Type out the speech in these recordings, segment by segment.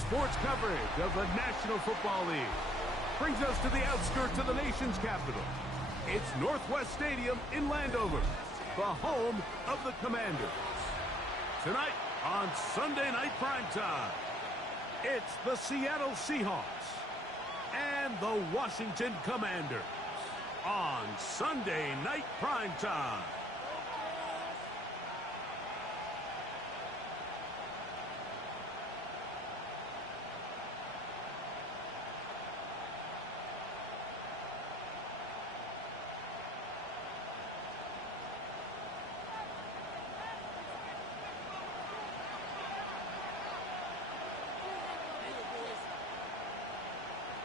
sports coverage of the National Football League brings us to the outskirts of the nation's capital. It's Northwest Stadium in Landover, the home of the Commanders. Tonight on Sunday Night Primetime, it's the Seattle Seahawks and the Washington Commanders on Sunday Night Primetime.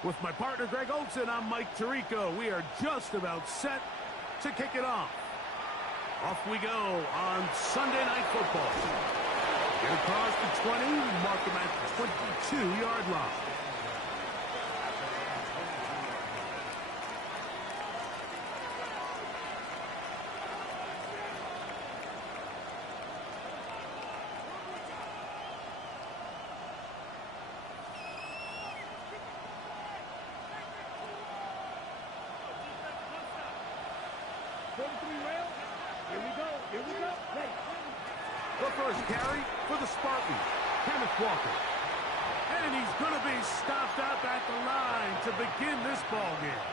With my partner, Greg Olson, I'm Mike Tirico. We are just about set to kick it off. Off we go on Sunday Night Football. Get across the 20, mark them at the 22-yard line. The first carry for the Spartans, Kenneth Walker. And he's going to be stopped up at the line to begin this ball game.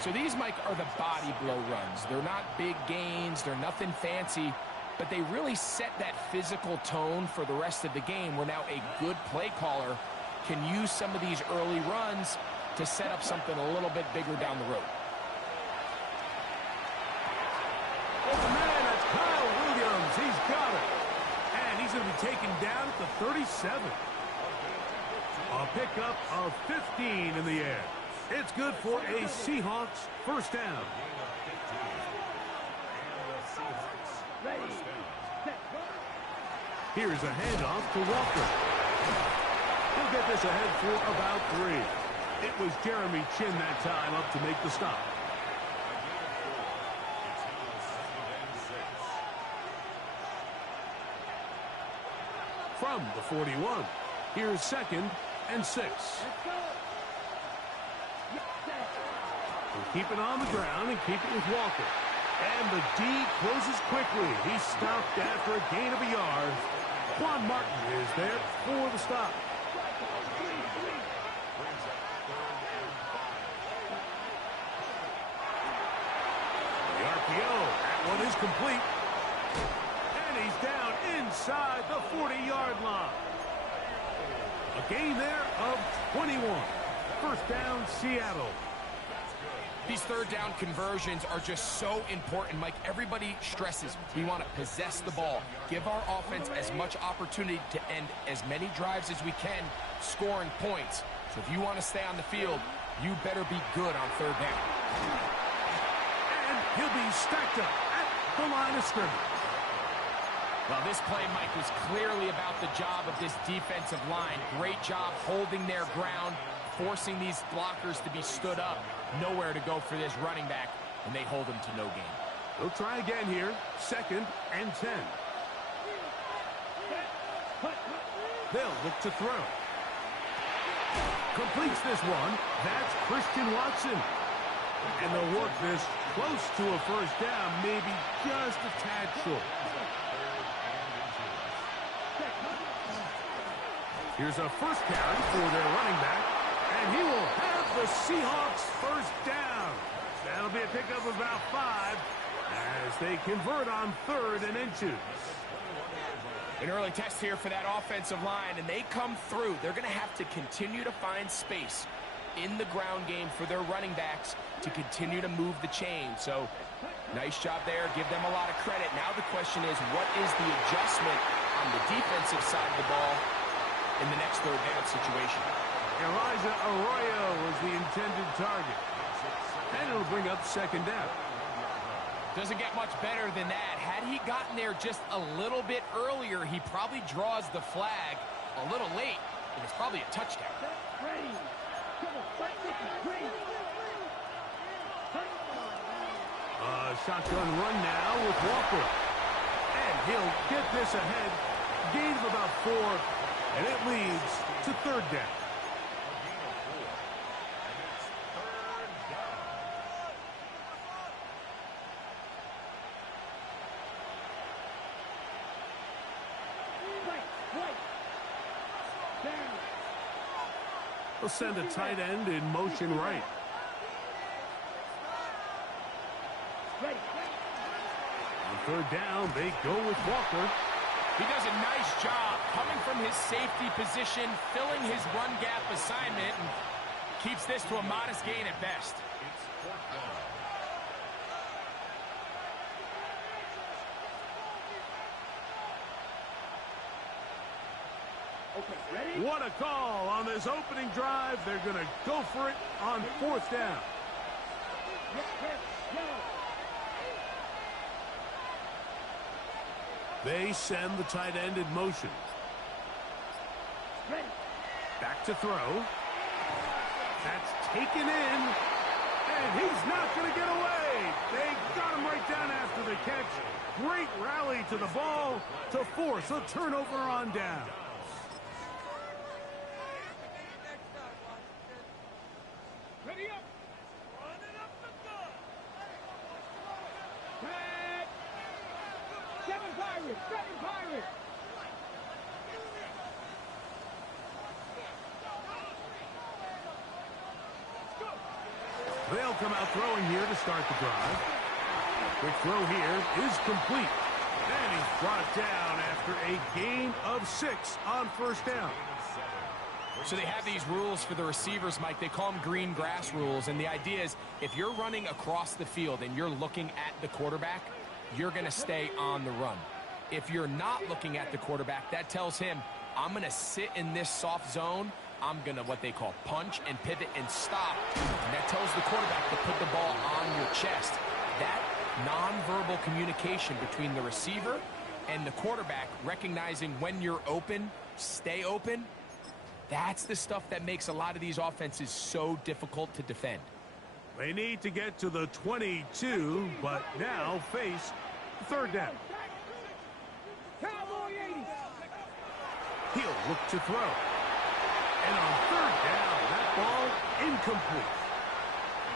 So these, Mike, are the body blow runs. They're not big gains, they're nothing fancy, but they really set that physical tone for the rest of the game where now a good play caller can use some of these early runs to set up something a little bit bigger down the road. He's got it. And he's going to be taken down at the 37. A pickup of 15 in the air. It's good for a Seahawks first down. Here's a handoff to Walker. He'll get this ahead for about 3. It was Jeremy Chin that time up to make the stop. From the 41, here's 2nd and 6. We'll keep it on the ground and keep it with Walker. And the D closes quickly. He's stopped after a gain of a yard. Juan Martin is there for the stop. The RPO, that one is complete. And he's down inside the 40-yard line. A gain there of 21. First down, Seattle. These third down conversions are just so important, Mike. Everybody stresses we want to possess the ball, give our offense as much opportunity to end as many drives as we can, scoring points. So if you want to stay on the field, you better be good on third down. And he'll be stacked up at the line of scrimmage. Well, this play, Mike, was clearly about the job of this defensive line. Great job holding their ground, forcing these blockers to be stood up. Nowhere to go for this running back, and they hold him to no gain. They'll try again here. 2nd and 10. They'll look to throw. Completes this one. That's Christian Watson. And they'll work this close to a first down, maybe just a tad short. Here's a first carry for their running back, and he will have the Seahawks first down. That'll be a pickup of about 5 as they convert on 3rd and inches. An early test here for that offensive line, and they come through. They're going to have to continue to find space in the ground game for their running backs to continue to move the chain. So, nice job there. Give them a lot of credit. Now the question is, what is the adjustment on the defensive side of the ball in the next third down situation? Elijah Arroyo was the intended target. And it'll bring up 2nd down. Doesn't get much better than that. Had he gotten there just a little bit earlier, he probably draws the flag a little late, and it's probably a touchdown. Shotgun run now with Walker. And he'll get this ahead. Gain of about 4. And it leads to third down. They'll send a tight end in motion right. On third down, they go with Walker. He does a nice job coming from his safety position, filling his run gap assignment, and keeps this to a modest gain at best. What a call on this opening drive. They're going to go for it on fourth down. They send the tight end in motion. Back to throw. That's taken in. And he's not going to get away. They got him right down after the catch. Great rally to the ball to force a turnover on down. They'll come out throwing here to start the drive. Quick throw here is complete. And he's brought down after a gain of 6 on first down. So they have these rules for the receivers, Mike. They call them green grass rules. And the idea is if you're running across the field and you're looking at the quarterback, you're going to stay on the run. If you're not looking at the quarterback, that tells him, I'm going to sit in this soft zone. I'm going to what they call punch and pivot and stop. And that tells the quarterback to put the ball on your chest. That nonverbal communication between the receiver and the quarterback, recognizing when you're open, stay open, that's the stuff that makes a lot of these offenses so difficult to defend. They need to get to the 22, but now face third down. He'll look to throw. And on third down, that ball incomplete.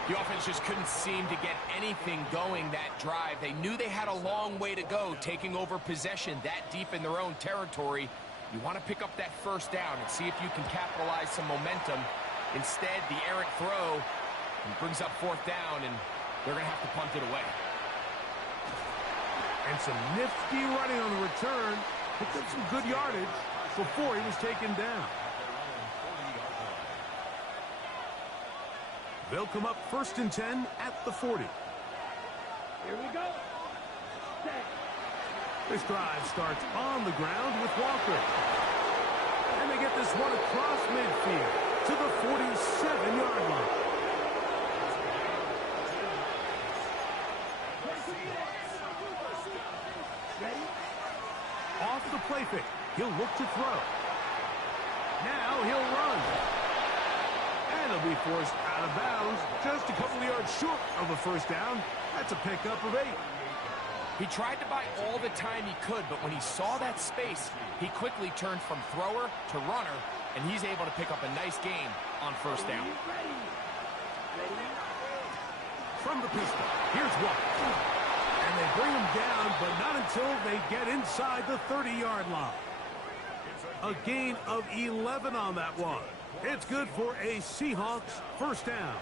The offense just couldn't seem to get anything going that drive. They knew they had a long way to go, taking over possession that deep in their own territory. You want to pick up that first down and see if you can capitalize some momentum. Instead, the errant throw brings up fourth down, and they're going to have to punt it away. And some nifty running on the return. Picked up some good yardage before he was taken down. They'll come up 1st and 10 at the 40. Here we go. This drive starts on the ground with Walker. And they get this one across midfield to the 47-yard line. Off the play fake. He'll look to throw. Now he'll run. And he'll be forced out of bounds just a couple of yards short of a first down. That's a pickup of 8. He tried to buy all the time he could, but when he saw that space, he quickly turned from thrower to runner, and he's able to pick up a nice gain on first down. From the pistol, here's Walker. And they bring him down, but not until they get inside the 30-yard line. A gain of 11 on that one. It's good for a Seahawks first down.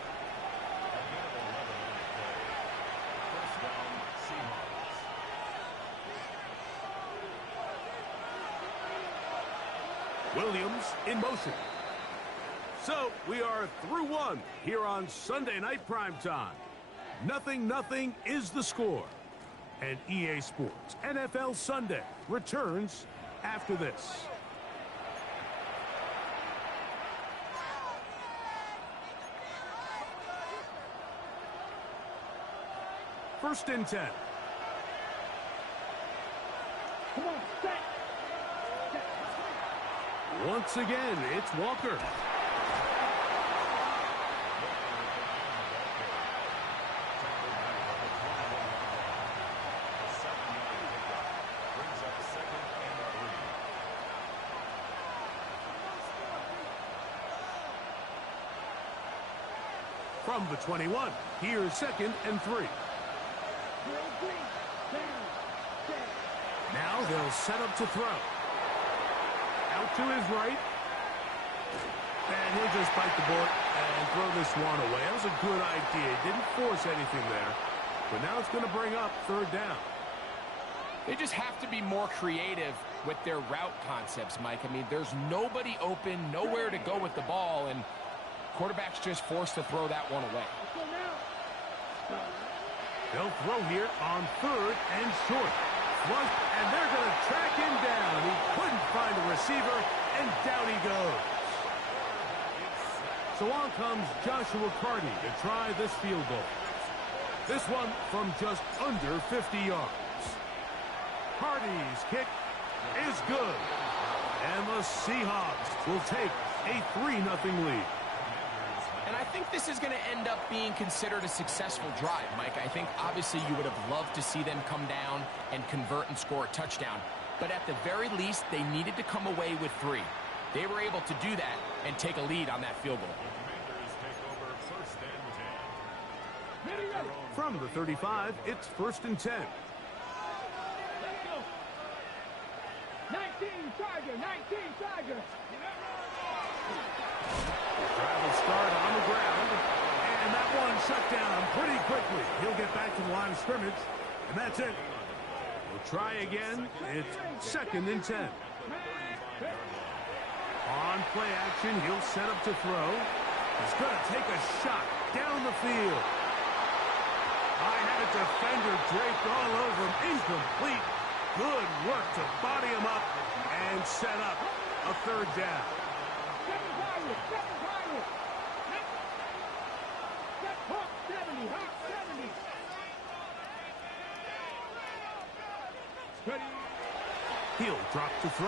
Williams in motion. So we are through one here on Sunday Night Primetime. 0-0 is the score. And EA Sports NFL Sunday returns after this. First and 10. Come on, set. Once again, it's Walker. from the 21. Here's 2nd and 3. Now they'll set up to throw. Out to his right. And he'll just bite the bullet and throw this one away. That was a good idea. He didn't force anything there. But now it's going to bring up 3rd down. They just have to be more creative with their route concepts, Mike. I mean, there's nobody open, nowhere to go with the ball, and quarterback's just forced to throw that one away. They'll throw here on 3rd and short. Flush, and they're going to track him down. He couldn't find a receiver, and down he goes. So on comes Joshua Carty to try this field goal. This one from just under 50 yards. Carty's kick is good. And the Seahawks will take a 3-0 lead. And I think this is going to end up being considered a successful drive, Mike. I think obviously you would have loved to see them come down and convert and score a touchdown. But at the very least, they needed to come away with 3. They were able to do that and take a lead on that field goal. From the 35, it's 1st and 10. 19 Tiger. Travel start on the ground, and that one shut down pretty quickly. He'll get back to the line of scrimmage, and that's it. We'll try again. It's 2nd and 10. On play action, he'll set up to throw. He's going to take a shot down the field. I had a defender draped all over him. Incomplete. Good work to body him up and set up a 3rd down. He'll drop to throw.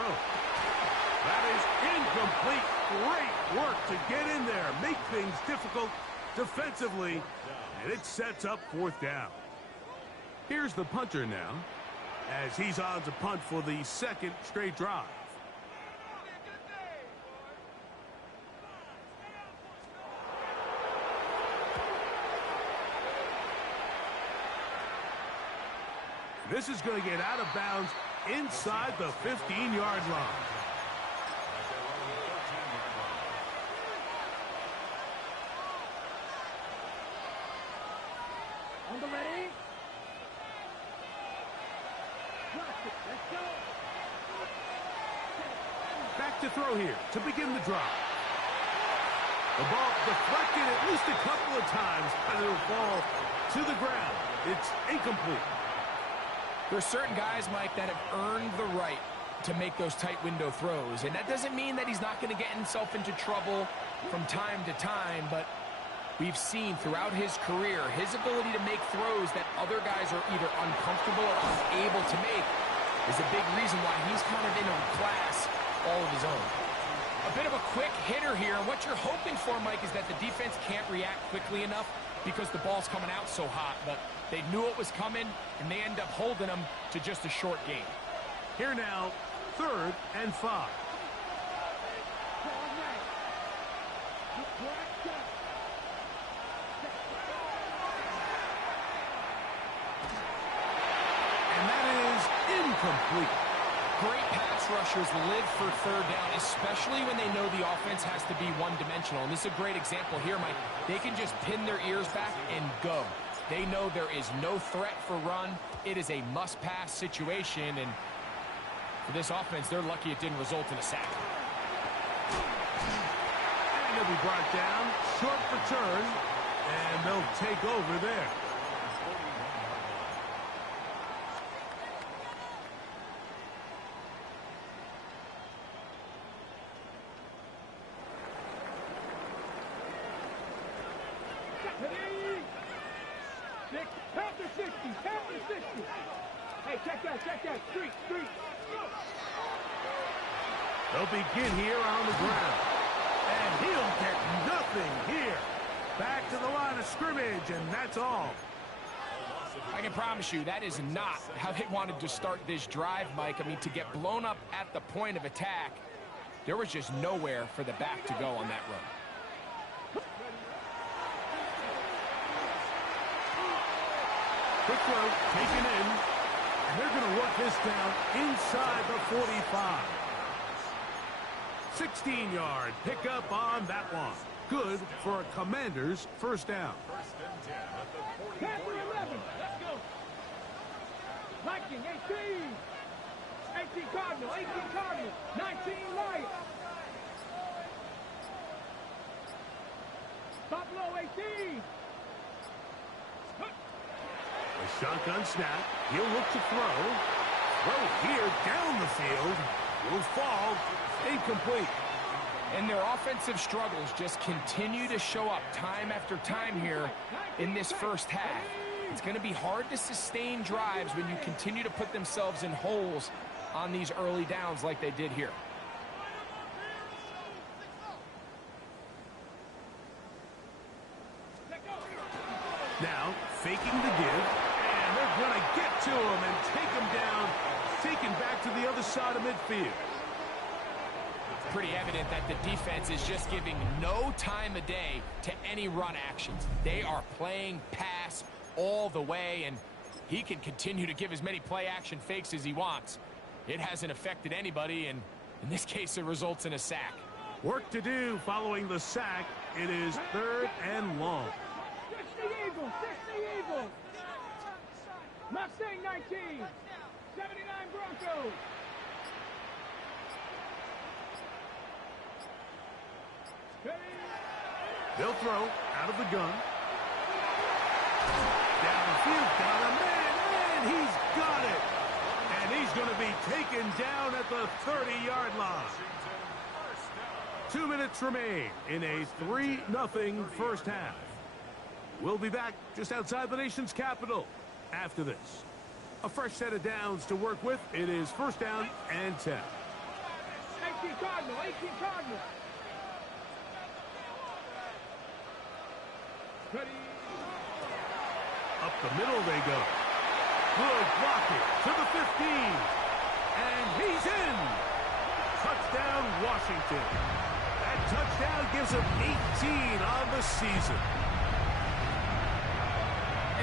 That is incomplete. Great work to get in there, make things difficult defensively, and it sets up 4th down. Here's the punter now, as he's on to punt for the 2nd straight drive. This is going to get out of bounds inside the 15-yard line. On the ready. Let's go. Back to throw here to begin the drive. The ball deflected at least a couple of times, and it'll fall to the ground. It's incomplete. There's certain guys, Mike, that have earned the right to make those tight window throws. And that doesn't mean that he's not going to get himself into trouble from time to time, but we've seen throughout his career his ability to make throws that other guys are either uncomfortable or unable to make is a big reason why he's kind of in a class all of his own. A bit of a quick hitter here. What you're hoping for, Mike, is that the defense can't react quickly enough because the ball's coming out so hot, but they knew it was coming, and they end up holding them to just a short gain. Here now, 3rd and 5. And that is incomplete. Great pass rushers live for 3rd down, especially when they know the offense has to be one-dimensional. And this is a great example here, Mike. They can just pin their ears back and go. They know there is no threat for run. It is a must-pass situation, and for this offense, they're lucky it didn't result in a sack. And he'll be brought down, short return, and they'll take over there. Count to 60. Hey, check that. Street. They'll begin here on the ground. And he'll get nothing here. Back to the line of scrimmage, and that's all. I can promise you that is not how they wanted to start this drive, Mike. I mean, to get blown up at the point of attack, there was just nowhere for the back to go on that run. Quick throw, taken in. And they're going to work this down inside the 45. 16-yard pickup on that one. Good for a Commanders first down. 10 for 11. Let's go. Viking, 18. 18 Cardinal, 18 Cardinal, 19 Lion. Buffalo, 18. A shotgun snap. He'll look to throw. Throw here down the field. Will fall. Incomplete. And their offensive struggles just continue to show up time after time here in this first half. It's going to be hard to sustain drives when you continue to put themselves in holes on these early downs like they did here. Now, faking the give, and they're going to get to him and take him down, taken back to the other side of midfield. Pretty evident that the defense is just giving no time of day to any run actions. They are playing pass all the way, and he can continue to give as many play-action fakes as he wants. It hasn't affected anybody, and in this case, it results in a sack. Work to do following the sack. It is 3rd and long. 60 Eagles, 60 Eagles. Mustang 19, 79 Broncos. They'll throw out of the gun. Downfield, got a man, and he's got it. And he's going to be taken down at the 30-yard line. 2 minutes remain in a 3-0 first half. We'll be back just outside the nation's capital after this. A fresh set of downs to work with. It is first down and 10. 18 Cardinal, 18 Cardinal. Ready. Up the middle they go. Good blocking to the 15. And he's in. Touchdown, Washington. That touchdown gives him 18 on the season.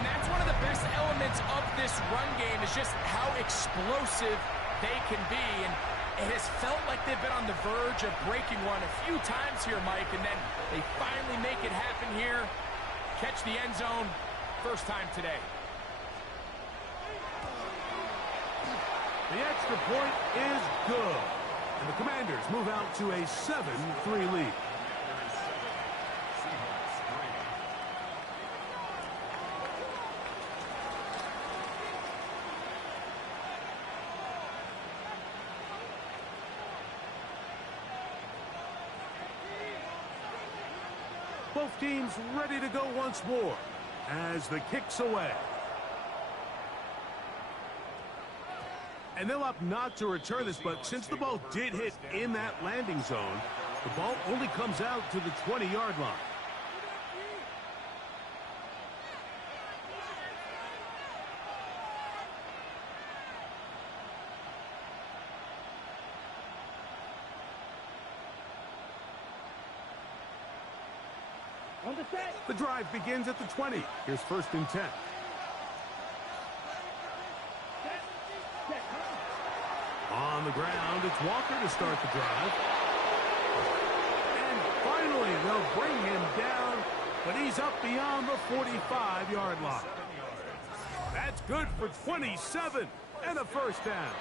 And that's one of the best elements of this run game is just how explosive they can be. And it has felt like they've been on the verge of breaking one a few times here, Mike, and then they finally make it happen here. Catch the end zone, first time today. The extra point is good. And the Commanders move out to a 7-3 lead. Both teams ready to go once more as the kick's away. And they'll opt not to return this, but since the ball did hit in that landing zone, the ball only comes out to the 20-yard line. On the set. The drive begins at the 20. Here's first and 10. On the ground, it's Walker to start the drive. And finally, they'll bring him down, but he's up beyond the 45-yard line. That's good for 27 and a first down.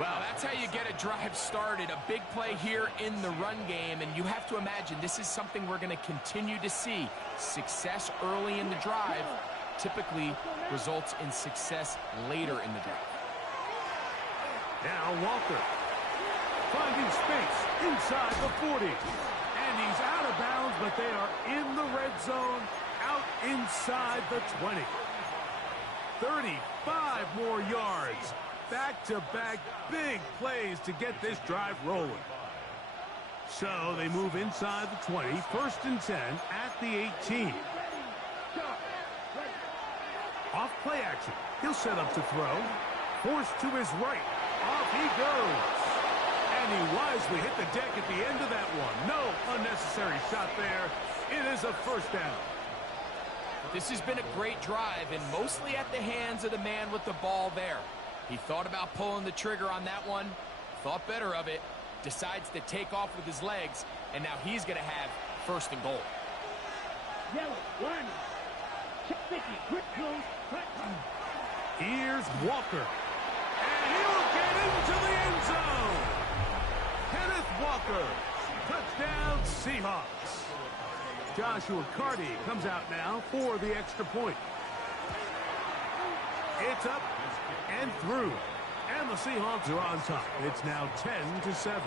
Well, that's how you get a drive started. A big play here in the run game, and you have to imagine this is something we're going to continue to see. Success early in the drive typically results in success later in the drive. Now Walker finding space inside the 40. And he's out of bounds, but they are in the red zone, out inside the 20. 35 more yards. Back-to-back big plays to get this drive rolling. So they move inside the 20, first and 10 at the 18. Off play action. He'll set up to throw. Forced to his right. Off he goes. And he wisely hit the deck at the end of that one. No unnecessary shot there. It is a first down. This has been a great drive, and mostly at the hands of the man with the ball there. He thought about pulling the trigger on that one, thought better of it, decides to take off with his legs, and now he's going to have first and goal. Yellow, line. Check 50, quick close, cut. Here's Walker. And he'll get into the end zone. Kenneth Walker. Touchdown, Seahawks. Joshua Carty comes out now for the extra point. It's up and through. And the Seahawks are on top. It's now 10-7.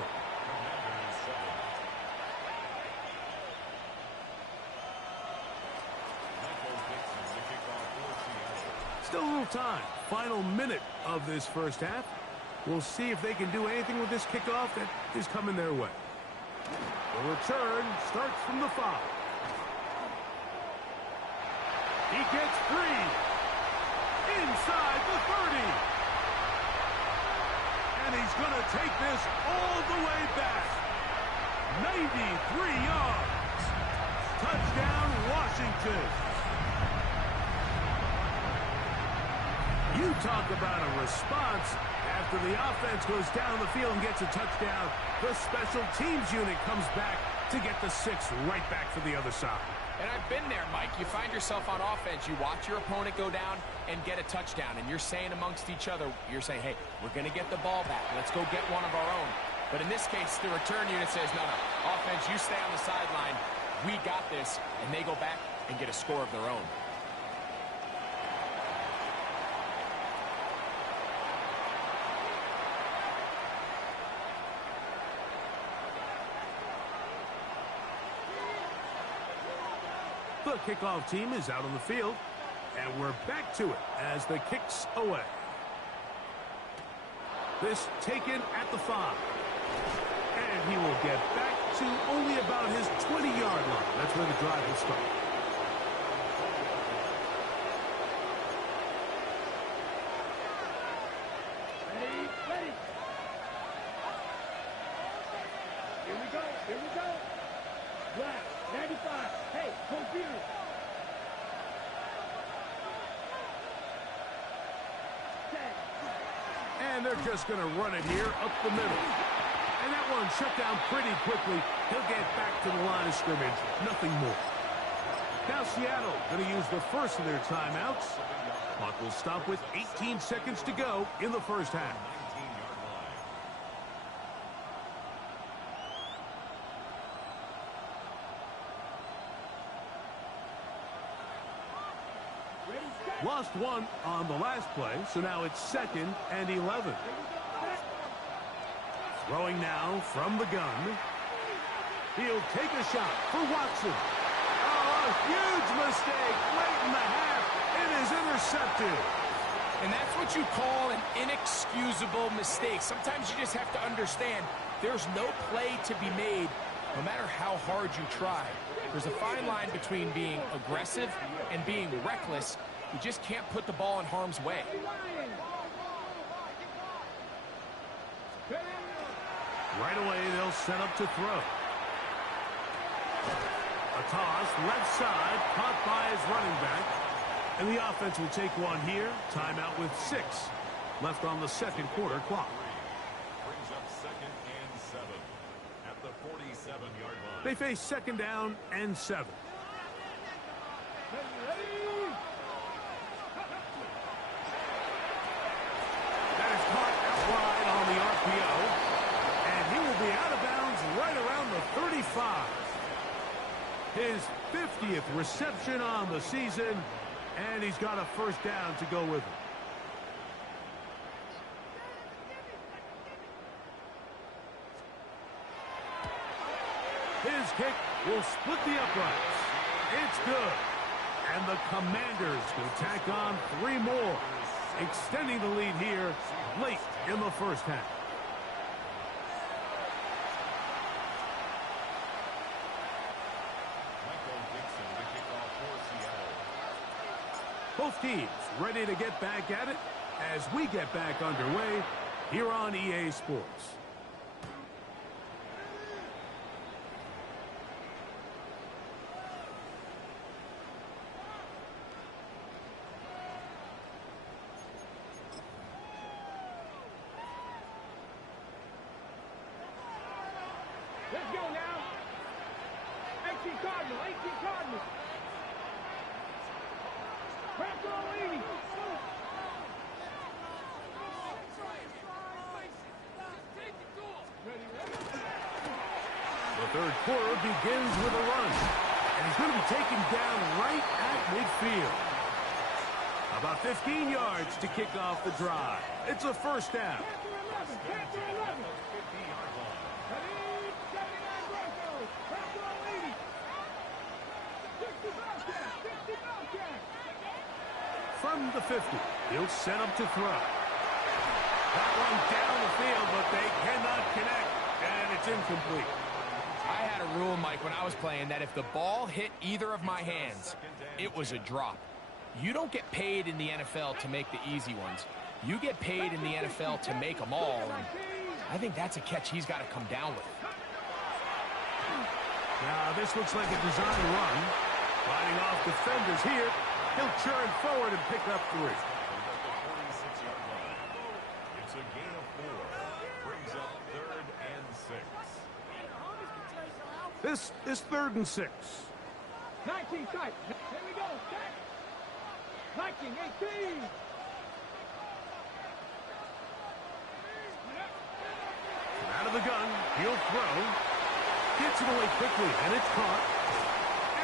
Still a little time. Final minute of this first half. We'll see if they can do anything with this kickoff that is coming their way. The return starts from the 5. He gets free. Inside the 30. And he's going to take this all the way back. 93 yards. Touchdown, Washington. You talk about a response. After the offense goes down the field and gets a touchdown, the special teams unit comes back to get the 6 right back for the other side. And I've been there, Mike. You find yourself on offense, you watch your opponent go down and get a touchdown, and you're saying amongst each other, you're saying, hey, we're going to get the ball back. Let's go get one of our own. But in this case, the return unit says, no, offense, you stay on the sideline. We got this, and they go back and get a score of their own. The kickoff team is out on the field, and we're back to it as the kick's away. This taken at the 5. And he will get back to only about his 20-yard line. That's where the drive will start. Ready. Here we go. Black, 95. Hey, computer. And they're just going to run it here up the middle. And that one shut down pretty quickly. He'll get back to the line of scrimmage. Nothing more. Now Seattle going to use the first of their timeouts. Clock will stop with 18 seconds to go in the first half. Lost one on the last play, so now it's 2nd and 11. Throwing now from the gun. He'll take a shot for Watson. Oh, a huge mistake late in the half. It is intercepted. And that's what you call an inexcusable mistake. Sometimes you just have to understand there's no play to be made no matter how hard you try. There's a fine line between being aggressive and being reckless. You just can't put the ball in harm's way. Right away, they'll set up to throw. A toss, left side, caught by his running back. And the offense will take one here. Timeout with 6 left on the second quarter clock. Brings up 2nd and 7 at the 47-yard line. They face 2nd down and 7. That is caught out wide on the RPO. And he will be out of bounds right around the 35. His 50th reception on the season. And he's got a first down to go with him. His kick will split the uprights. It's good. And the Commanders will tack on 3 more, extending the lead here late in the first half. Both teams ready to get back at it as we get back underway here on EA Sports. Let's go now. 18 Cardinal, 18 Cardinal. Press on 80. The third quarter begins with a run. And he's going to be taken down right at midfield. About 15 yards to kick off the drive. It's a first down. From the 50, he'll set up to throw. That one down the field, but they cannot connect, and it's incomplete. I had a rule, Mike, when I was playing that if the ball hit either of my hands, it was a drop. You don't get paid in the NFL to make the easy ones. You get paid in the NFL to make them all, and I think that's a catch he's got to come down with. Now, this looks like a design run. Fighting off defenders here. He'll churn forward and pick up 3. It's a gain of 4. Brings up 3rd and 6. This is 3rd and 6. 19 tight. Here we go. 19, 18. Out of the gun, he'll throw. Gets it away quickly, and it's caught.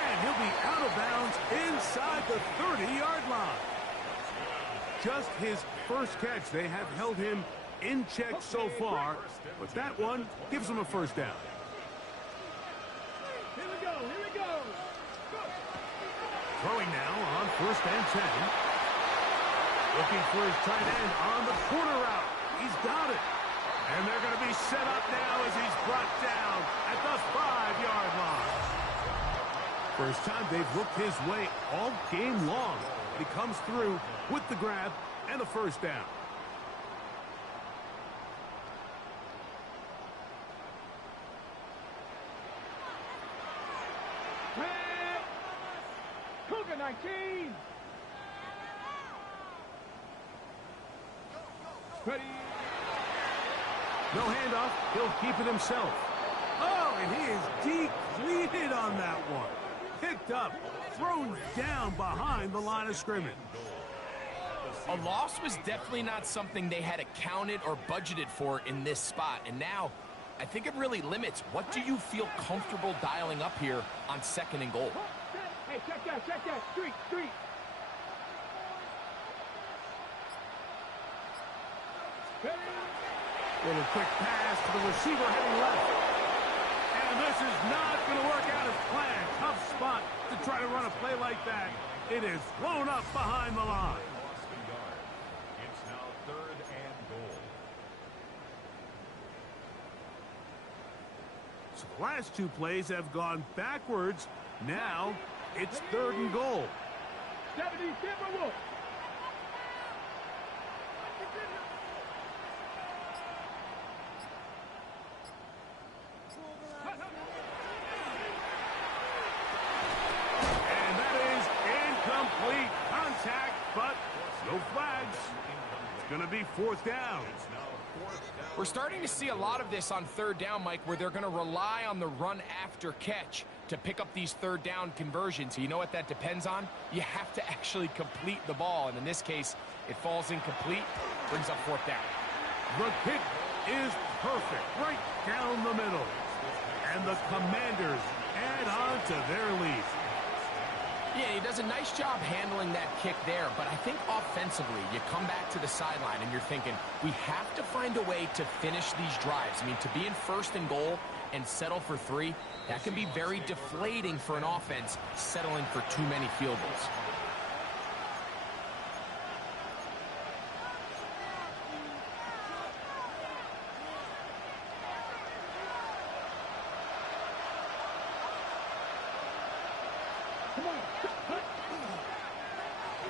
And he'll be out of bounds inside the 30-yard line. Just his first catch. They have held him in check so far, but that one gives him a first down. Here we go. Here we go. Throwing now on 1st and 10. Looking for his tight end on the corner route. He's got it. And they're going to be set up now as he's brought down at the 5-yard line. First time they've looked his way all game long. He comes through with the grab and a first down. Cougar 19. Ready. No handoff. He'll keep it himself. Oh, and he is depleted on that one. Picked up, thrown down behind the line of scrimmage. A loss was definitely not something they had accounted or budgeted for in this spot. And now, I think it really limits what do you feel comfortable dialing up here on 2nd and goal. Hey, check that, check that. Street, street. Little quick pass to the receiver heading left. And this is not going to work out as planned. Tough spot to try to run a play like that. It is blown up behind the line. It's now 3rd and goal. So the last 2 plays have gone backwards. Now it's 3rd and goal. 70 Timberwolves. And that is incomplete contact, but no flags. It's going to be 4th down. We're starting to see a lot of this on 3rd down, Mike, where they're going to rely on the run after catch to pick up these 3rd down conversions. You know what that depends on? You have to actually complete the ball, and in this case, it falls incomplete, brings up 4th down. The kick is perfect, right down the middle. And the Commanders add on to their lead. Yeah, he does a nice job handling that kick there, but I think offensively, you come back to the sideline and you're thinking, we have to find a way to finish these drives. I mean, to be in 1st and goal and settle for 3, that can be very deflating for an offense settling for too many field goals.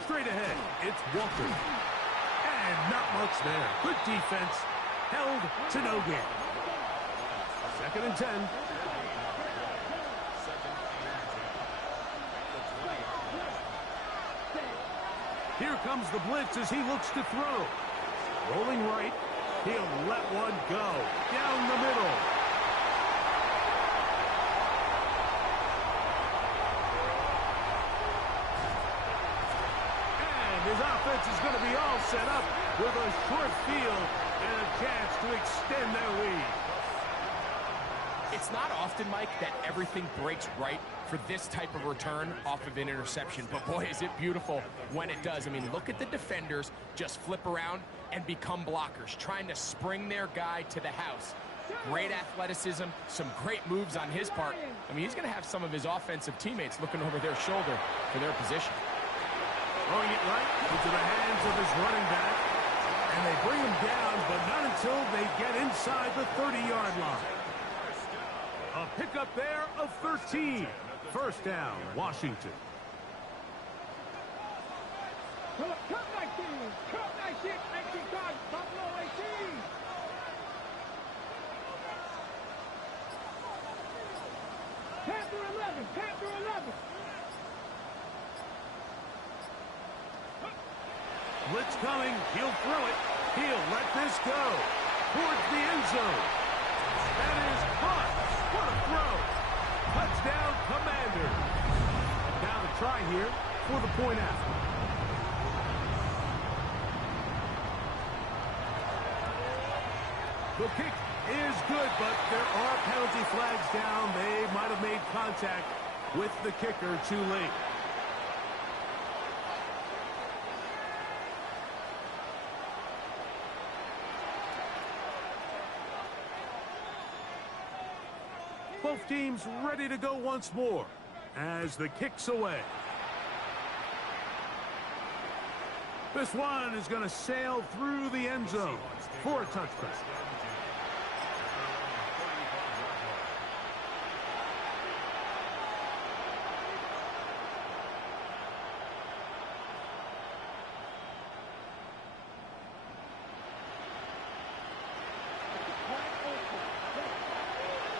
Straight ahead, it's Walker. And not much there. Good defense. Held to no gain. 2nd and 10. Here comes the blitz as he looks to throw. Rolling right. He'll let one go. Down the middle. offense is going to be all set up with a short field and a chance to extend their lead. It's not often, Mike, that everything breaks right for this type of return off of an interception. But boy, is it beautiful when it does. I mean, look at the defenders just flip around and become blockers, trying to spring their guy to the house. Great athleticism, some great moves on his part. I mean, he's going to have some of his offensive teammates looking over their shoulder for their position. Throwing it right into the hands of his running back. And they bring him down, but not until they get inside the 30-yard line. A pickup there of 13. First down, Washington. Come 19. Come 19. 19 times. Buffalo 18. Panther 11. Panther 11. Blitz coming. He'll throw it. He'll let this go towards the end zone. That is caught. What a throw. Touchdown, Commanders. Now the try here for the point after. The kick is good, but there are penalty flags down. They might have made contact with the kicker too late. Both teams ready to go once more as the kick's away. This one is going to sail through the end zone for a touchdown.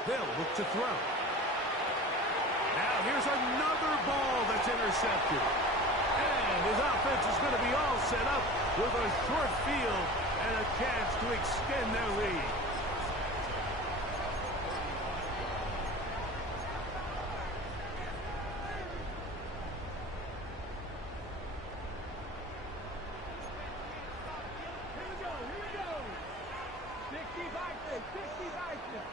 They'll look to throw. Now here's another ball that's intercepted. And his offense is going to be all set up with a short field and a chance to extend their lead. Here we go. 60 Vikings.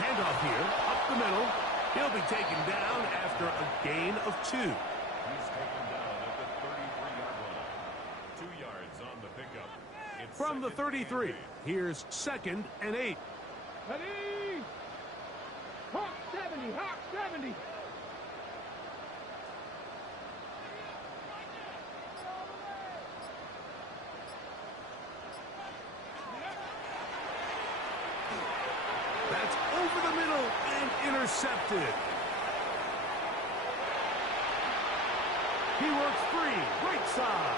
Handoff here, up the middle. He'll be taken down after a gain of 2. He's taken down at the 33-yard line. 2 yards on the pickup. It's From the 33, here's 2nd and 8. Ready? Hawk 70. Hawk 70. That's over the middle and intercepted. He works free, right side.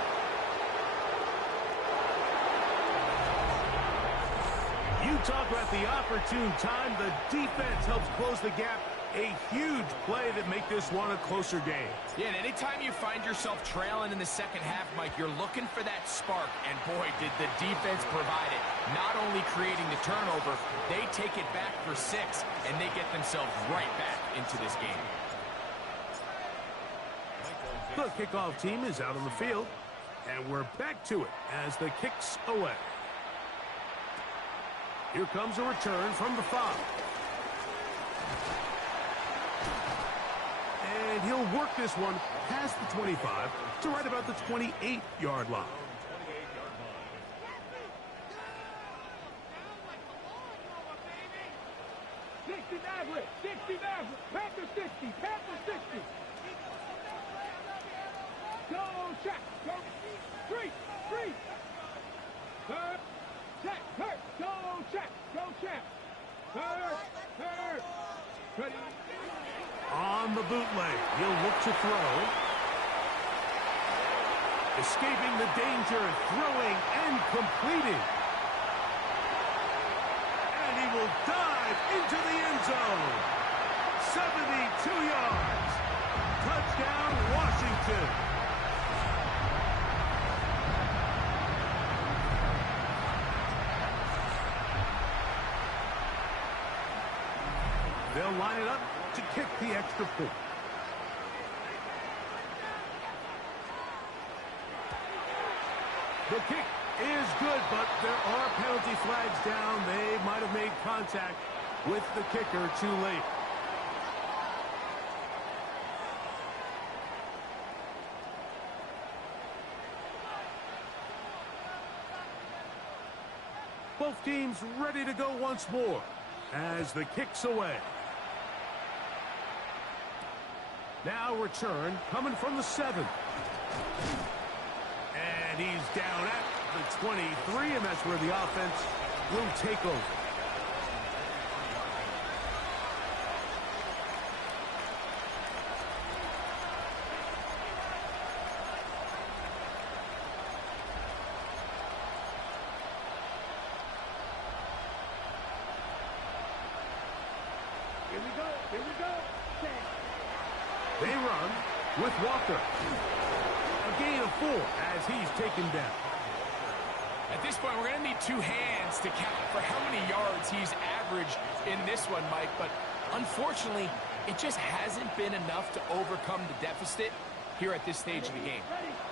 You talk about the opportune time. The defense helps close the gap. A huge play that make this one a closer game. Yeah, and anytime you find yourself trailing in the second half, Mike, you're looking for that spark. And boy, did the defense provide it. Not only creating the turnover, they take it back for 6, and they get themselves right back into this game. The kickoff team is out on the field, and we're back to it as the kick's away. Here comes a return from the 5. And he'll work this one past the 25 to right about the 28-yard line. 60 Maverick. 60 Maverick. Panther 60. Panther 60. Go check. Go. 3. Check. Hurt. Go check. Go check. Hurt. Ready. On the bootleg, he'll look to throw. Escaping the danger, throwing and completing. And he will dive into the end zone. 72 yards. Touchdown, Washington. They'll line it up to kick the extra point. The kick is good, but there are penalty flags down. They might have made contact with the kicker too late. Both teams ready to go once more as the kick's away. Now return coming from the 7. And he's down at the 23, and that's where the offense will take over. Here we go. They run with Walker. A gain of 4 as he's taken down. At this point, we're going to need 2 hands to count for how many yards he's averaged in this one, Mike. But unfortunately, it just hasn't been enough to overcome the deficit here at this stage of the game.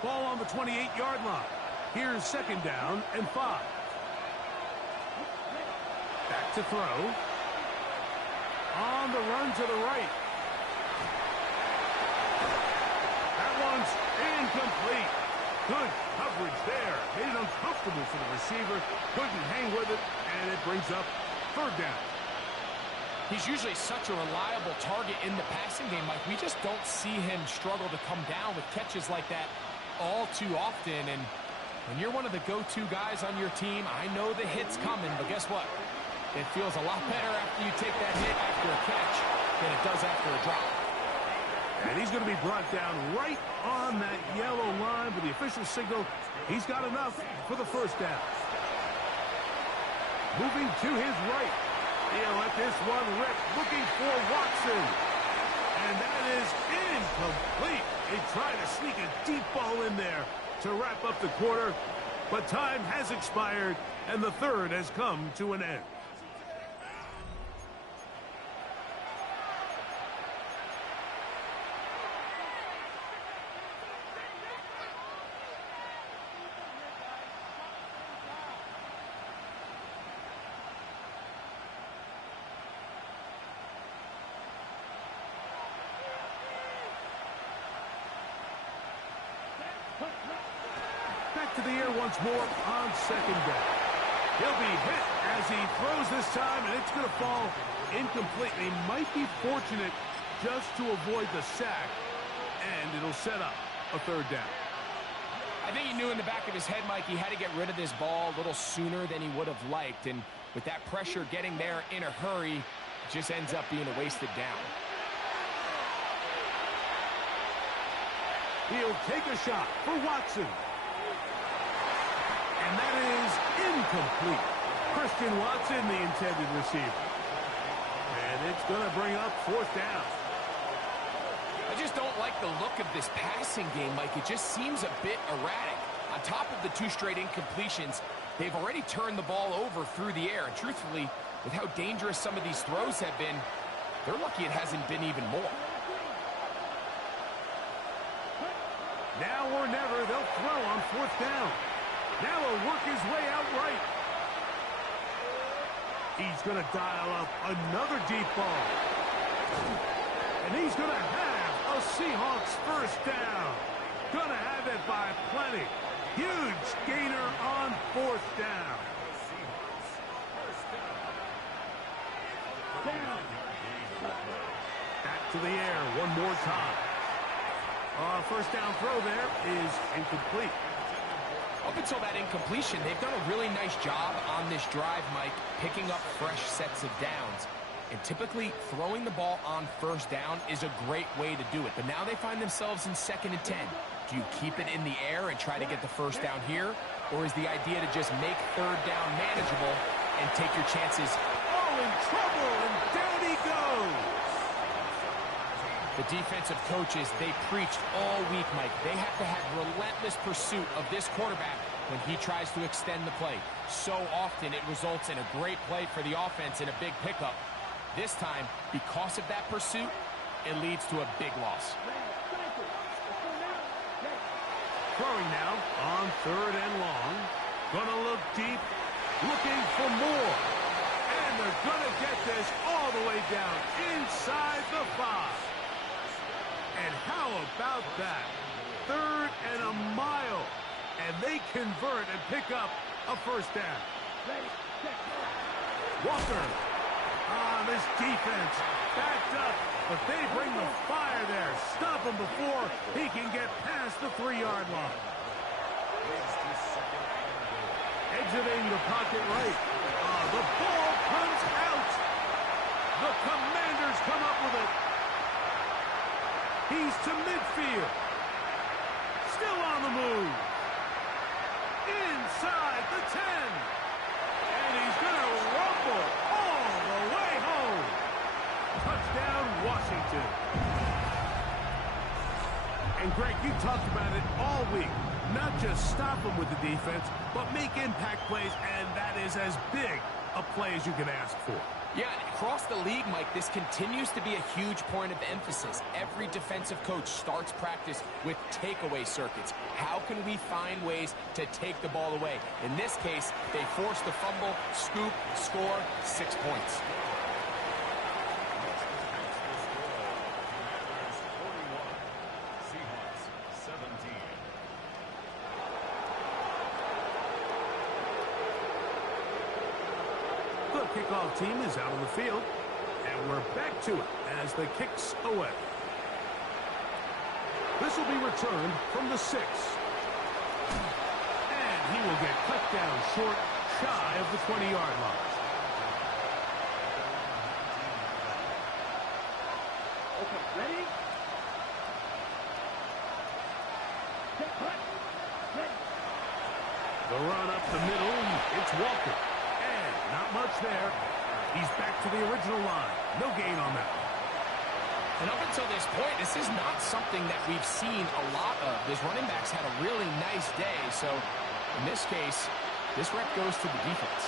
Ball on the 28-yard line. Here's 2nd down and 5. Back to throw. On the run to the right. That one's incomplete. Good coverage there. Made it uncomfortable for the receiver. Couldn't hang with it, and it brings up 3rd down. He's usually such a reliable target in the passing game, Mike. We just don't see him struggle to come down with catches like that all too often. And when you're one of the go-to guys on your team, I know the hit's coming, but guess what? It feels a lot better after you take that hit after a catch than it does after a drop. And he's going to be brought down right on that yellow line with the official signal. He's got enough for the 1st down. Moving to his right. He'll let this one rip, looking for Watson. And that is incomplete. He tried to sneak a deep ball in there to wrap up the quarter, but time has expired, and the 3rd has come to an end. Back to the air once more on 2nd down. He'll be hit as he throws this time, and it's going to fall incomplete. He might be fortunate just to avoid the sack, and it'll set up a 3rd down. I think he knew in the back of his head, Mike, he had to get rid of this ball a little sooner than he would have liked. And with that pressure getting there in a hurry, it just ends up being a wasted down. He'll take a shot for Watson. And that is incomplete. Christian Watson, the intended receiver. And it's going to bring up 4th down. I just don't like the look of this passing game, Mike. It just seems a bit erratic. On top of the 2 straight incompletions, they've already turned the ball over through the air. And truthfully, with how dangerous some of these throws have been, they're lucky it hasn't been even more. Now or never, they'll throw on 4th down. Now he'll work his way out right. He's going to dial up another deep ball. And he's going to have a Seahawks 1st down. Going to have it by plenty. Huge gainer on 4th down. Back to the air one more time. 1st down throw there is incomplete. Up until that incompletion, they've done a really nice job on this drive, Mike, picking up fresh sets of downs. And typically, throwing the ball on 1st down is a great way to do it. But now they find themselves in 2nd and 10. Do you keep it in the air and try to get the 1st down here? Or is the idea to just make 3rd down manageable and take your chances? Oh, in trouble, and down he goes. The defensive coaches, they preached all week, Mike. They have to have relentless pursuit of this quarterback when he tries to extend the play. So often it results in a great play for the offense and a big pickup. This time, because of that pursuit, it leads to a big loss. Throwing now on 3rd and long. Gonna look deep, looking for more. And they're gonna get this all the way down inside the 5. And how about that? 3rd and a mile. And they convert and pick up a first down. Walker on this defense. Backed up, but they bring the fire there. Stop him before he can get past the 3-yard line. Exiting the pocket right. The ball comes out. The Commanders come up with it. He's to midfield. Still on the move. Inside the 10. And he's going to rumble all the way home. Touchdown, Washington. And Greg, you talked about it all week. Not just stop them with the defense, but make impact plays, and that is as big a play as you can ask for. Yeah, across the league, Mike, this continues to be a huge point of emphasis. Every defensive coach starts practice with takeaway circuits. How can we find ways to take the ball away? In this case, they forced the fumble, scoop, score, 6 points. Kickoff team is out on the field, and we're back to it as the kick's away. This will be returned from the 6. And he will get cut down short, shy of the 20-yard line. Okay, ready? The run up the middle, it's Walker. Not much there. He's back to the original line. No gain on that. And up until this point, this is not something that we've seen a lot of. These running backs had a really nice day. So in this case, this rep goes to the defense.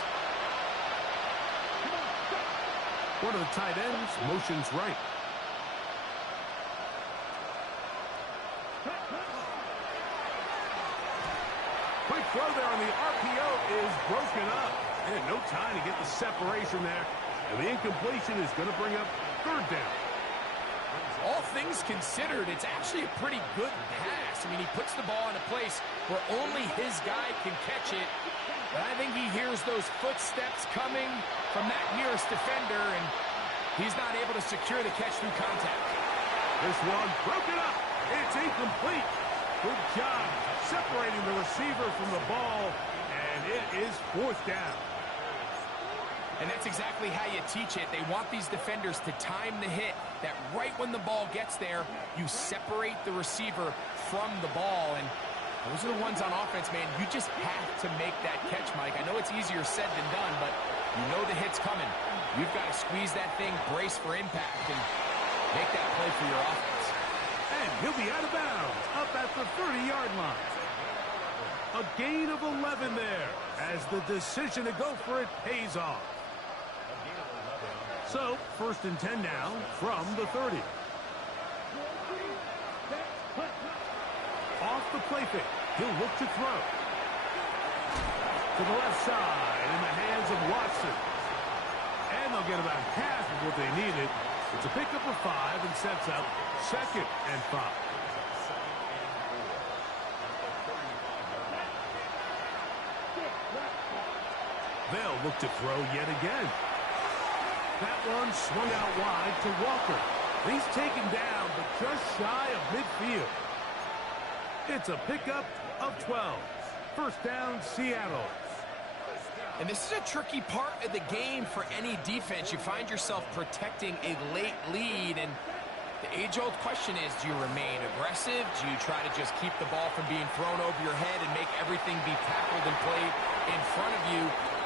One of the tight ends motions right. Quick throw there on the RPO is broken up. And no time to get the separation there. And the incompletion is going to bring up 3rd down. All things considered, it's actually a pretty good pass. I mean, he puts the ball in a place where only his guy can catch it. But I think he hears those footsteps coming from that nearest defender, and he's not able to secure the catch through contact. This one broken up. It's incomplete. Good job separating the receiver from the ball. And it is 4th down. And that's exactly how you teach it. They want these defenders to time the hit, that right when the ball gets there, you separate the receiver from the ball. And those are the ones on offense, man. You just have to make that catch, Mike. I know it's easier said than done, but you know the hit's coming. You've got to squeeze that thing, brace for impact, and make that play for your offense. And he'll be out of bounds, up at the 30-yard line. A gain of 11 there, as the decision to go for it pays off. So, 1st and 10 now from the 30. Off the play fake, he'll look to throw. To the left side, in the hands of Watson. And they'll get about half of what they needed. It's a pickup of 5 and sets up 2nd and 5. They'll look to throw yet again. That one swung out wide to Walker. He's taken down, but just shy of midfield. It's a pickup of 12. 1st down, Seattle. And this is a tricky part of the game for any defense. You find yourself protecting a late lead, and the age-old question is, do you remain aggressive? Do you try to just keep the ball from being thrown over your head and make everything be tackled and played in front of you?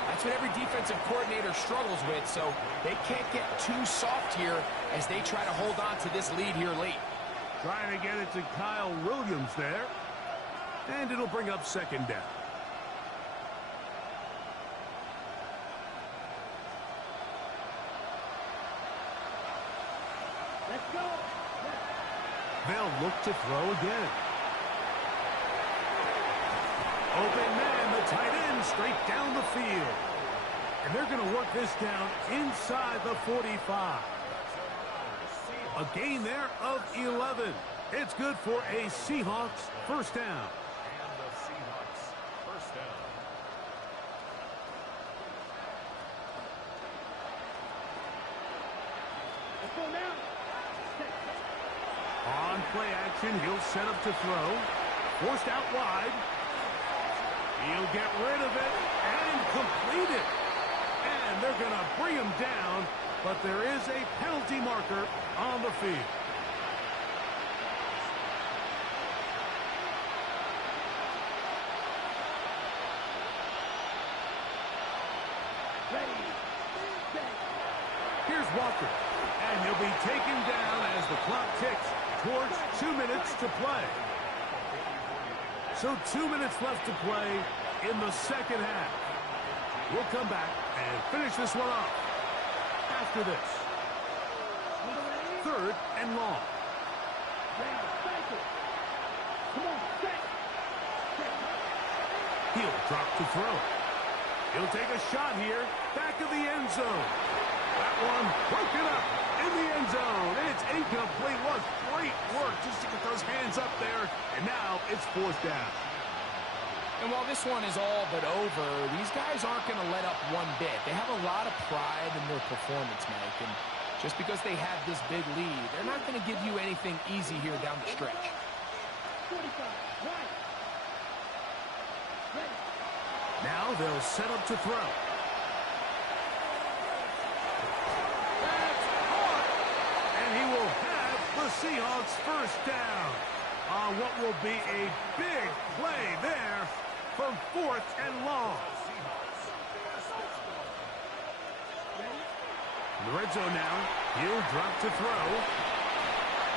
That's what every defensive coordinator struggles with, so they can't get too soft here as they try to hold on to this lead here late. Trying to get it to Kyle Williams there. And it'll bring up 2nd down. They'll look to throw again. Open man, the tight end, straight down the field. And they're going to work this down inside the 45. A gain there of 11. It's good for a Seahawks first down. And the Seahawks first down. Let's go now. On play action, he'll set up to throw. Forced out wide. He'll get rid of it and complete it. And they're going to bring him down, but there is a penalty marker on the field. Here's Walker, and he'll be taken down as the clock ticks towards 2 minutes to play. So 2 minutes left to play in the second half. We'll come back and finish this one off after this. 3rd and long. He'll drop to throw. He'll take a shot here, back of the end zone. That one broken up in the end zone. It's incomplete. What great work just to get those hands up there. And now it's 4th down. And while this one is all but over, these guys aren't going to let up one bit. They have a lot of pride in their performance, Mike. And just because they have this big lead, they're not going to give you anything easy here down the stretch. 45, right. Ready. Now they'll set up to throw. That's caught! And he will have the Seahawks first down on what will be a big play there from 4th and long. In the red zone now, he'll drop to throw.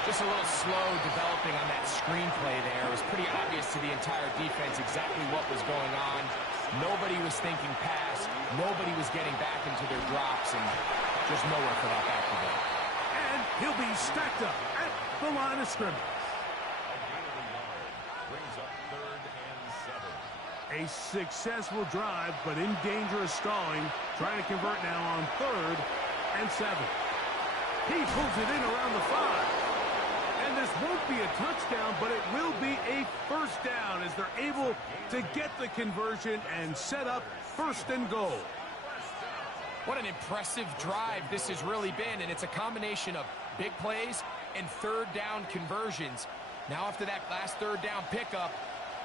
Just a little slow developing on that screenplay there. It was pretty obvious to the entire defense exactly what was going on. Nobody was thinking pass. Nobody was getting back into their drops, and just nowhere for that back to go. And he'll be stacked up at the line of scrimmage. Brings up 3rd and 7. A successful drive, but in dangerous stalling. Trying to convert now on 3rd and 7. He pulls it in around the 5. And this won't be a touchdown, but it will be a first down as they're able to get the conversion and set up 1st and goal. What an impressive drive this has really been, and it's a combination of big plays and 3rd down conversions. Now after that last 3rd down pickup,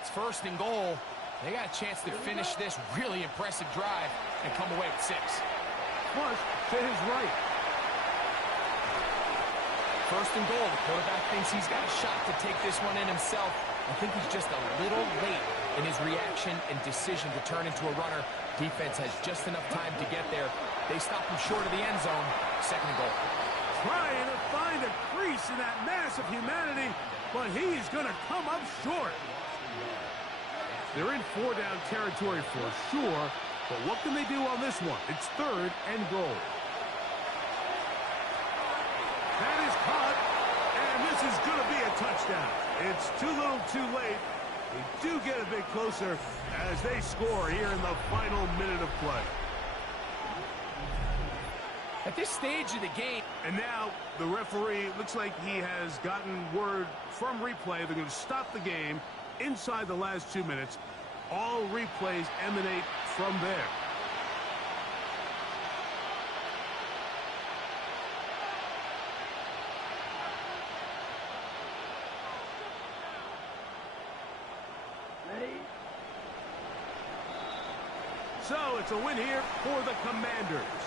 it's 1st and goal. They got a chance to finish this really impressive drive and come away with 6. Flush to his right. 1st and goal. The quarterback thinks he's got a shot to take this one in himself. I think he's just a little late in his reaction and decision to turn into a runner. Defense has just enough time to get there. They stop him short of the end zone. 2nd and goal. Trying to find a crease in that mass of humanity, but he's going to come up short. They're in 4-down territory for sure, but what can they do on this one? It's 3rd and goal. That is caught, and this is going to be a touchdown. It's too little too late. They do get a bit closer as they score here in the final minute of play. At this stage of the game. And now the referee looks like he has gotten word from replay. They're going to stop the game inside the last 2 minutes. All replays emanate from there. So it's a win here for the Commanders.